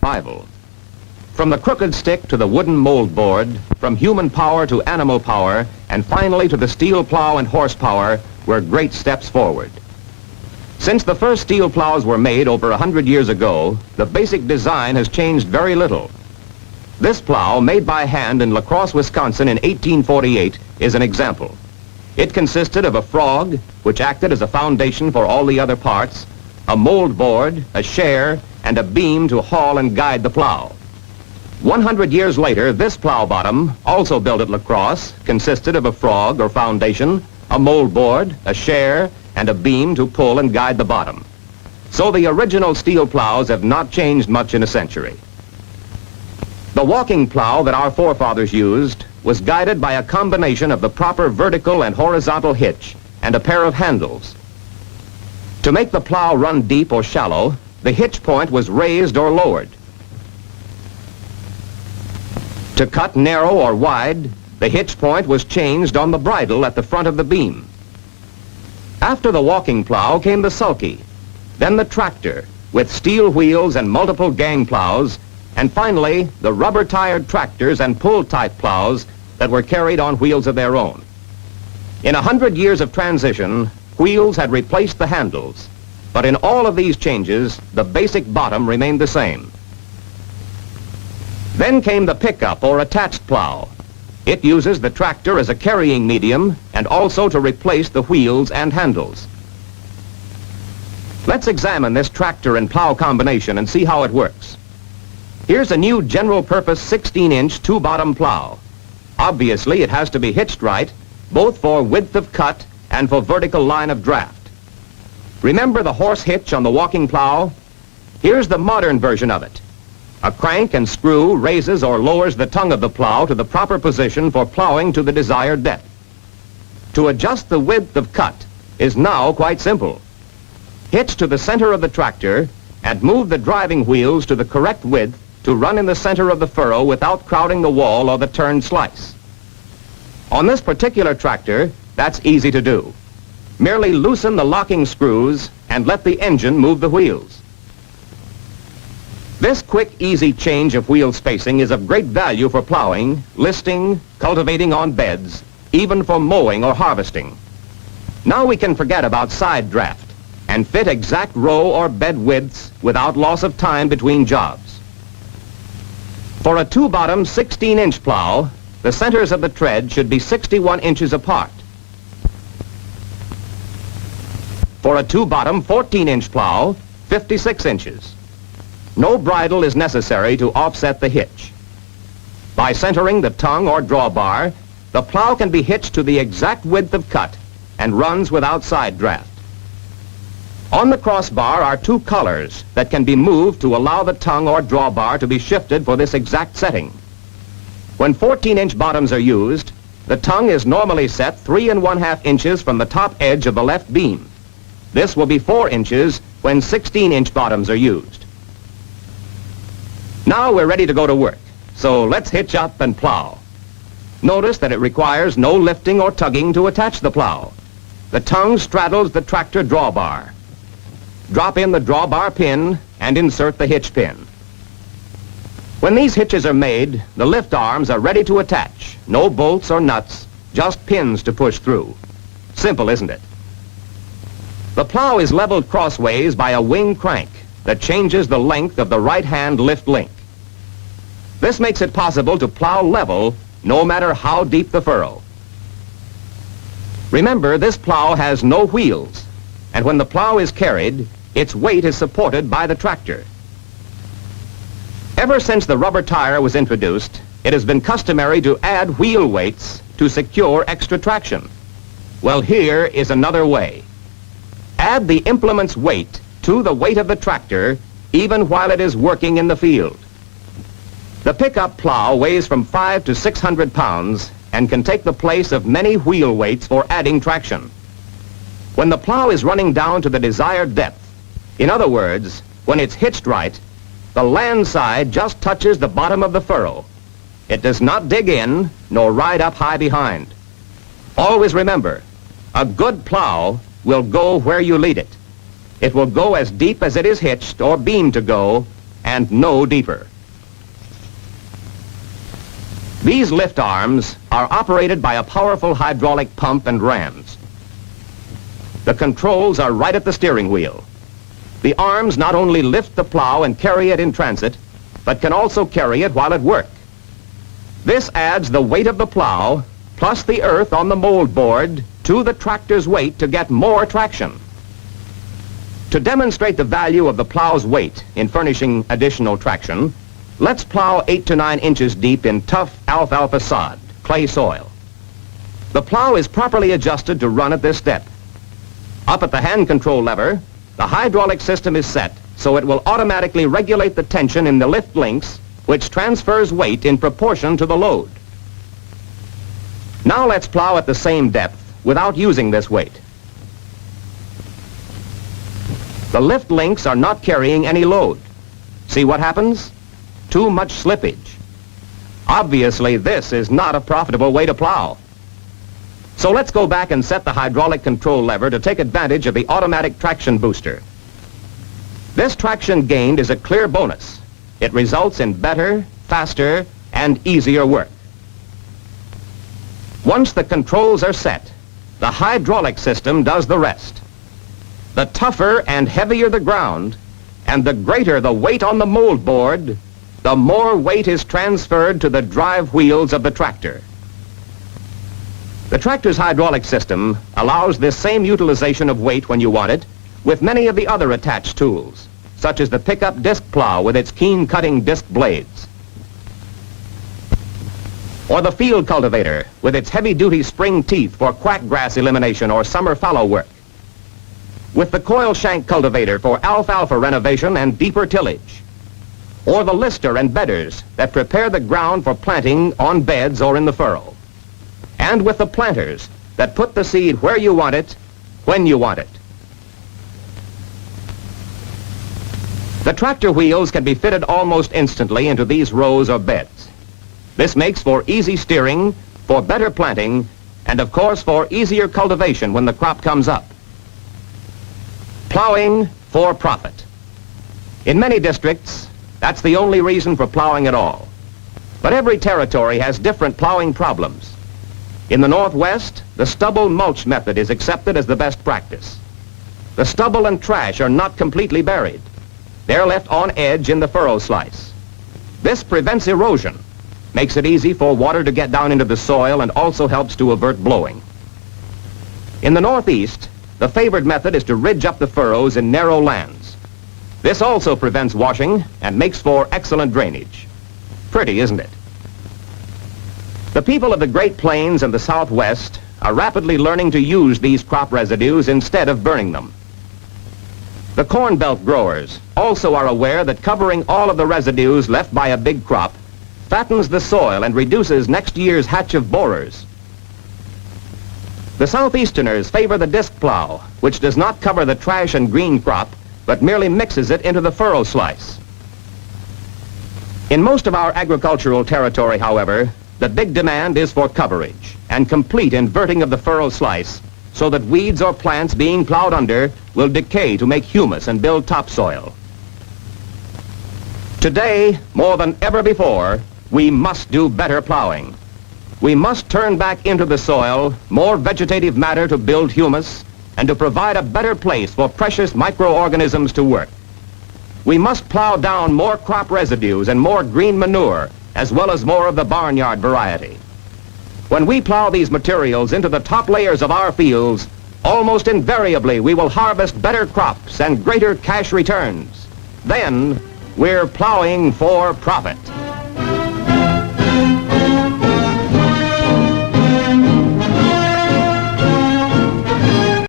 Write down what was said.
survival. From the crooked stick to the wooden mold board, from human power to animal power, and finally to the steel plow and horsepower, were great steps forward. Since the first steel plows were made over 100 years ago, the basic design has changed very little. This plow, made by hand in La Crosse, Wisconsin in 1848, is an example. It consisted of a frog, which acted as a foundation for all the other parts, a mold board, a share, and a beam to haul and guide the plow. 100 years later, this plow bottom, also built at La Crosse, consisted of a frog or foundation, a mold board, a share, and a beam to pull and guide the bottom. So the original steel plows have not changed much in a century. The walking plow that our forefathers used was guided by a combination of the proper vertical and horizontal hitch and a pair of handles. To make the plow run deep or shallow, the hitch point was raised or lowered. To cut narrow or wide, the hitch point was changed on the bridle at the front of the beam. After the walking plow came the sulky, then the tractor with steel wheels and multiple gang plows, and finally the rubber-tired tractors and pull-type plows that were carried on wheels of their own. In 100 years of transition, wheels had replaced the handles, but in all of these changes, the basic bottom remained the same. Then came the pickup or attached plow. It uses the tractor as a carrying medium and also to replace the wheels and handles. Let's examine this tractor and plow combination and see how it works. Here's a new general-purpose 16-inch two-bottom plow. Obviously, it has to be hitched right, both for width of cut and for vertical line of draft. Remember the horse hitch on the walking plow? Here's the modern version of it. A crank and screw raises or lowers the tongue of the plow to the proper position for plowing to the desired depth. To adjust the width of cut is now quite simple. Hitch to the center of the tractor and move the driving wheels to the correct width to run in the center of the furrow without crowding the wall or the turned slice. On this particular tractor, that's easy to do. Merely loosen the locking screws and let the engine move the wheels. This quick, easy change of wheel spacing is of great value for plowing, listing, cultivating on beds, even for mowing or harvesting. Now we can forget about side draft and fit exact row or bed widths without loss of time between jobs. For a two-bottom 16-inch plow, the centers of the tread should be 61 inches apart. For a two-bottom 14-inch plow, 56 inches. No bridle is necessary to offset the hitch. By centering the tongue or drawbar, the plow can be hitched to the exact width of cut and runs without side draft. On the crossbar are two collars that can be moved to allow the tongue or drawbar to be shifted for this exact setting. When 14-inch bottoms are used, the tongue is normally set 3 1/2 inches from the top edge of the left beam. This will be 4 inches when 16-inch bottoms are used. Now we're ready to go to work, so let's hitch up and plow. Notice that it requires no lifting or tugging to attach the plow. The tongue straddles the tractor drawbar. Drop in the drawbar pin and insert the hitch pin. When these hitches are made, the lift arms are ready to attach. No bolts or nuts, just pins to push through. Simple, isn't it? The plow is leveled crossways by a wing crank that changes the length of the right-hand lift link. This makes it possible to plow level no matter how deep the furrow. Remember, this plow has no wheels, and when the plow is carried, its weight is supported by the tractor. Ever since the rubber tire was introduced, it has been customary to add wheel weights to secure extra traction. Well, here is another way. Add the implement's weight to the weight of the tractor even while it is working in the field. The pickup plow weighs from 500 to 600 pounds and can take the place of many wheel weights for adding traction. When the plow is running down to the desired depth, in other words, when it's hitched right, the land side just touches the bottom of the furrow. It does not dig in nor ride up high behind. Always remember, a good plow will go where you lead it. It will go as deep as it is hitched or beamed to go, and no deeper. These lift arms are operated by a powerful hydraulic pump and rams. The controls are right at the steering wheel. The arms not only lift the plow and carry it in transit, but can also carry it while at work. This adds the weight of the plow plus the earth on the mold board to the tractor's weight to get more traction. To demonstrate the value of the plow's weight in furnishing additional traction, let's plow 8 to 9 inches deep in tough alfalfa sod, clay soil. The plow is properly adjusted to run at this step. Up at the hand control lever, the hydraulic system is set so it will automatically regulate the tension in the lift links, which transfers weight in proportion to the load. Now let's plow at the same depth without using this weight. The lift links are not carrying any load. See what happens? Too much slippage. Obviously, this is not a profitable way to plow. So let's go back and set the hydraulic control lever to take advantage of the automatic traction booster. This traction gained is a clear bonus. It results in better, faster, and easier work. Once the controls are set, the hydraulic system does the rest. The tougher and heavier the ground, and the greater the weight on the mold board, the more weight is transferred to the drive wheels of the tractor. The tractor's hydraulic system allows this same utilization of weight when you want it with many of the other attached tools, such as the pickup disc plow with its keen cutting disc blades, or the field cultivator with its heavy-duty spring teeth for quackgrass elimination or summer fallow work, with the coil shank cultivator for alfalfa renovation and deeper tillage, or the lister and bedders that prepare the ground for planting on beds or in the furrow, and with the planters that put the seed where you want it, when you want it. The tractor wheels can be fitted almost instantly into these rows or beds. This makes for easy steering, for better planting, and of course for easier cultivation when the crop comes up. Plowing for profit. In many districts, that's the only reason for plowing at all. But every territory has different plowing problems. In the Northwest, the stubble mulch method is accepted as the best practice. The stubble and trash are not completely buried. They're left on edge in the furrow slice. This prevents erosion, makes it easy for water to get down into the soil, and also helps to avert blowing. In the Northeast, the favored method is to ridge up the furrows in narrow lands. This also prevents washing and makes for excellent drainage. Pretty, isn't it? The people of the Great Plains and the Southwest are rapidly learning to use these crop residues instead of burning them. The Corn Belt growers also are aware that covering all of the residues left by a big crop fattens the soil and reduces next year's hatch of borers. The Southeasterners favor the disc plow, which does not cover the trash and green crop, but merely mixes it into the furrow slice. In most of our agricultural territory, however, the big demand is for coverage and complete inverting of the furrow slice so that weeds or plants being plowed under will decay to make humus and build topsoil. Today, more than ever before, we must do better plowing. We must turn back into the soil more vegetative matter to build humus and to provide a better place for precious microorganisms to work. We must plow down more crop residues and more green manure, as well as more of the barnyard variety. When we plow these materials into the top layers of our fields, almost invariably we will harvest better crops and greater cash returns. Then, we're plowing for profit.